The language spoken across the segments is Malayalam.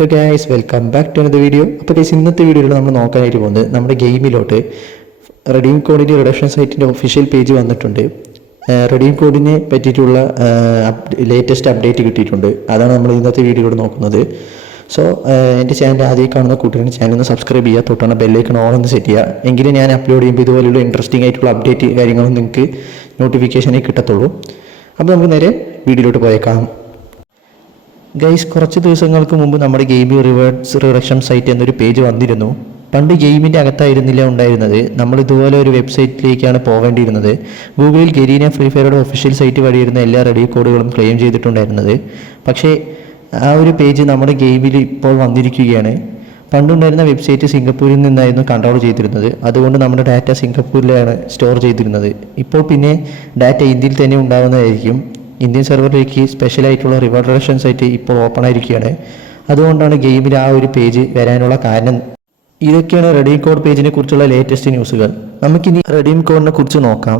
Hello guys, welcome back to another video. അപ്പോൾ ഗൈസ്, ഇന്നത്തെ വീഡിയോയിൽ നമ്മൾ നോക്കാനായിട്ട് പോകുന്നത് നമ്മുടെ ഗെയിമിലോട്ട് റെഡീം കോഡിൻ്റെ റിഡക്ഷൻ സൈറ്റിൻ്റെ ഒഫീഷ്യൽ പേജ് വന്നിട്ടുണ്ട്. റെഡീം കോഡിനെ പറ്റിയിട്ടുള്ള ലേറ്റസ്റ്റ് അപ്ഡേറ്റ് കിട്ടിയിട്ടുണ്ട്. അതാണ് നമ്മൾ ഇന്നത്തെ വീഡിയോയിലൂടെ നോക്കുന്നത്. സോ എൻ്റെ ചാനൽ ആദ്യം കാണുന്ന കൂട്ടുകാരുടെ ചാനൽ ഒന്ന് സബ്സ്ക്രൈബ് ചെയ്യുക, തൊട്ടാണ് ബെല്ലൈക്കൺ ഓൺ ഒന്ന് സെറ്റ് ചെയ്യുക. എങ്കിലും ഞാൻ അപ്ലോഡ് ചെയ്യുമ്പോൾ ഇതുപോലെയുള്ള ഇൻട്രസ്റ്റിംഗ് ആയിട്ടുള്ള അപ്ഡേറ്റ് കാര്യങ്ങളും നിങ്ങൾക്ക് നോട്ടിഫിക്കേഷനിൽ കിട്ടത്തുള്ളൂ. അപ്പോൾ നമുക്ക് നേരെ വീഡിയോയിലോട്ട് പോയേക്കാം. ഗൈസ്, കുറച്ച് ദിവസങ്ങൾക്ക് മുമ്പ് നമ്മുടെ ഗെയിമിംഗ് റിവാർഡ്സ് റിഡക്ഷൻ സൈറ്റ് എന്നൊരു പേജ് വന്നിരുന്നു. പണ്ട് ഗെയിമിൻ്റെ അകത്തായിരുന്നില്ല ഉണ്ടായിരുന്നത്, നമ്മൾ ഇതുപോലെ ഒരു വെബ്സൈറ്റിലേക്കാണ് പോകേണ്ടിയിരുന്നത്. ഗൂഗിളിൽ ഗരീന ഫ്രീ ഫയറുടെ ഒഫീഷ്യൽ സൈറ്റ് വഴിയിരുന്ന എല്ലാ റെഡി കോഡുകളും ക്ലെയിം ചെയ്തിട്ടുണ്ടായിരുന്നത്. പക്ഷേ ആ ഒരു പേജ് നമ്മുടെ ഗെയിമിൽ ഇപ്പോൾ വന്നിരിക്കുകയാണ്. പണ്ടുണ്ടായിരുന്ന വെബ്സൈറ്റ് സിംഗപ്പൂരിൽ നിന്നായിരുന്നു കൺട്രോൾ ചെയ്തിരുന്നത്. അതുകൊണ്ട് നമ്മുടെ ഡാറ്റ സിംഗപ്പൂരിലാണ് സ്റ്റോർ ചെയ്തിരുന്നത്. ഇപ്പോൾ പിന്നെ ഡാറ്റ ഇന്ത്യയിൽ തന്നെ ഉണ്ടാകുന്നതായിരിക്കും. ഇന്ത്യൻ സെർവറിലേക്ക് സ്പെഷ്യലായിട്ടുള്ള റിവാർഡ് റിഡക്ഷൻ സൈറ്റ് ഇപ്പോൾ ഓപ്പൺ ആയിരിക്കുകയാണ്. അതുകൊണ്ടാണ് ഗെയിമിൽ ആ ഒരു പേജ് വരാനുള്ള കാരണം. ഇതൊക്കെയാണ് റെഡീം കോഡ് പേജിനെ കുറിച്ചുള്ള ലേറ്റസ്റ്റ് ന്യൂസുകൾ. നമുക്കിനി റെഡീം കോഡിനെ കുറിച്ച് നോക്കാം.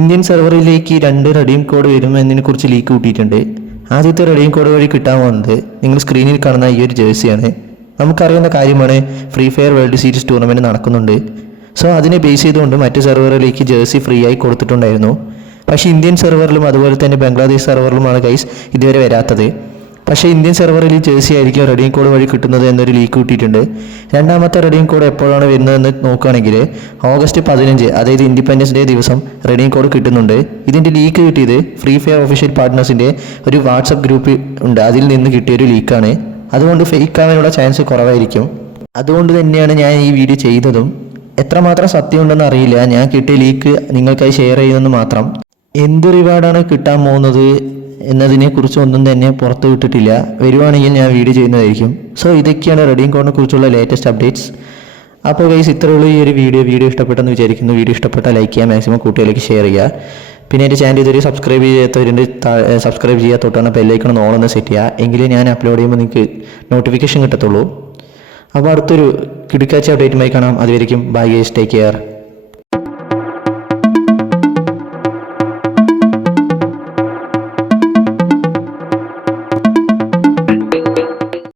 ഇന്ത്യൻ സെർവറിലേക്ക് 2 റെഡീം കോഡ് വരും എന്നതിനെ കുറിച്ച് ലീക്ക് കൂട്ടിയിട്ടുണ്ട്. ആദ്യത്തെ റെഡീം കോഡ് വഴി കിട്ടാൻ പോകുന്നത് നിങ്ങൾ സ്ക്രീനിൽ കാണുന്ന ഈ ഒരു ജേഴ്സിയാണ്. നമുക്കറിയുന്ന കാര്യമാണ്, free fire world series tournament നടക്കുന്നുണ്ട്. സോ അതിനെ ബേസ് ചെയ്തുകൊണ്ട് മറ്റ് സെർവറിലേക്ക് ജേഴ്സി ഫ്രീ ആയി കൊടുത്തിട്ടുണ്ടായിരുന്നു. പക്ഷേ ഇന്ത്യൻ സെർവറിലും അതുപോലെ തന്നെ ബംഗ്ലാദേശ് സെർവറിലുമാണ് ഗൈസ് ഇതുവരെ വരാത്തത്. പക്ഷേ ഇന്ത്യൻ സെർവറിൽ ജേഴ്സി ആയിരിക്കും റെഡീം കോഡ് വഴി കിട്ടുന്നത് എന്നൊരു ലീക്ക് കിട്ടിയിട്ടുണ്ട്. രണ്ടാമത്തെ റെഡീം കോഡ് എപ്പോഴാണ് വരുന്നതെന്ന് നോക്കുകയാണെങ്കിൽ ഓഗസ്റ്റ് 15, അതായത് ഇൻഡിപെൻഡൻസ് ഡേ ദിവസം റെഡീം കോഡ് കിട്ടുന്നുണ്ട്. ഇതിൻ്റെ ലീക്ക് കിട്ടിയത് ഫ്രീ ഫയർ ഒഫീഷ്യൽ പാർട്ട്നേഴ്സിൻ്റെ ഒരു വാട്സപ്പ് ഗ്രൂപ്പ് ഉണ്ട്, അതിൽ നിന്ന് കിട്ടിയൊരു ലീക്കാണ്. അതുകൊണ്ട് ഫേക്ക് ആവാനുള്ള ചാൻസ് കുറവായിരിക്കും. അതുകൊണ്ട് തന്നെയാണ് ഞാൻ ഈ വീഡിയോ ചെയ്തതും. എത്രമാത്രം സത്യമുണ്ടെന്ന് അറിയില്ല, ഞാൻ കിട്ടിയ ലീക്ക് നിങ്ങൾക്കായി ഷെയർ ചെയ്യുമെന്ന് മാത്രം. എന്ത് റിവാർഡാണ് കിട്ടാൻ പോകുന്നത് എന്നതിനെക്കുറിച്ച് ഒന്നും തന്നെ പുറത്തു വിട്ടിട്ടില്ല. വരുവാണെങ്കിൽ ഞാൻ വീഡിയോ ചെയ്യുന്നതായിരിക്കും. സോ ഇതൊക്കെയാണ് റെഡീം കോഡിനെ കുറിച്ചുള്ള ലേറ്റസ്റ്റ് അപ്ഡേറ്റ്സ്. അപ്പോൾ ഗൈസ്, ഇത്രയുള്ള ഈ ഒരു വീഡിയോ ഇഷ്ടപ്പെട്ടെന്ന് വിചാരിക്കുന്നു. വീഡിയോ ഇഷ്ടപ്പെട്ടാൽ ലൈക്ക് ചെയ്യുക, മാക്സിമം കൂട്ടുകാരിലേക്ക് ഷെയർ ചെയ്യുക. പിന്നെ എൻ്റെ ചാനൽ ഇതുവരെ സബ്സ്ക്രൈബ് ചെയ്യാത്തവരുണ്ട്, സബ്സ്ക്രൈബ് ചെയ്യാൻ തൊട്ടാണ് ബെല്ലൈക്കൺ ഓൺ ഒന്ന് സെറ്റ് ചെയ്യുക. എങ്കിലേ ഞാൻ അപ്ലോഡ് ചെയ്യുമ്പോൾ നിങ്ങൾക്ക് നോട്ടിഫിക്കേഷൻ കിട്ടത്തുള്ളൂ. അപ്പോൾ അടുത്തൊരു കിടുക്കാച്ച അപ്ഡേറ്റുമായി കാണാം. അതുവരെയും ബൈ ഗൈസ്, ടേക്ക് കെയർ.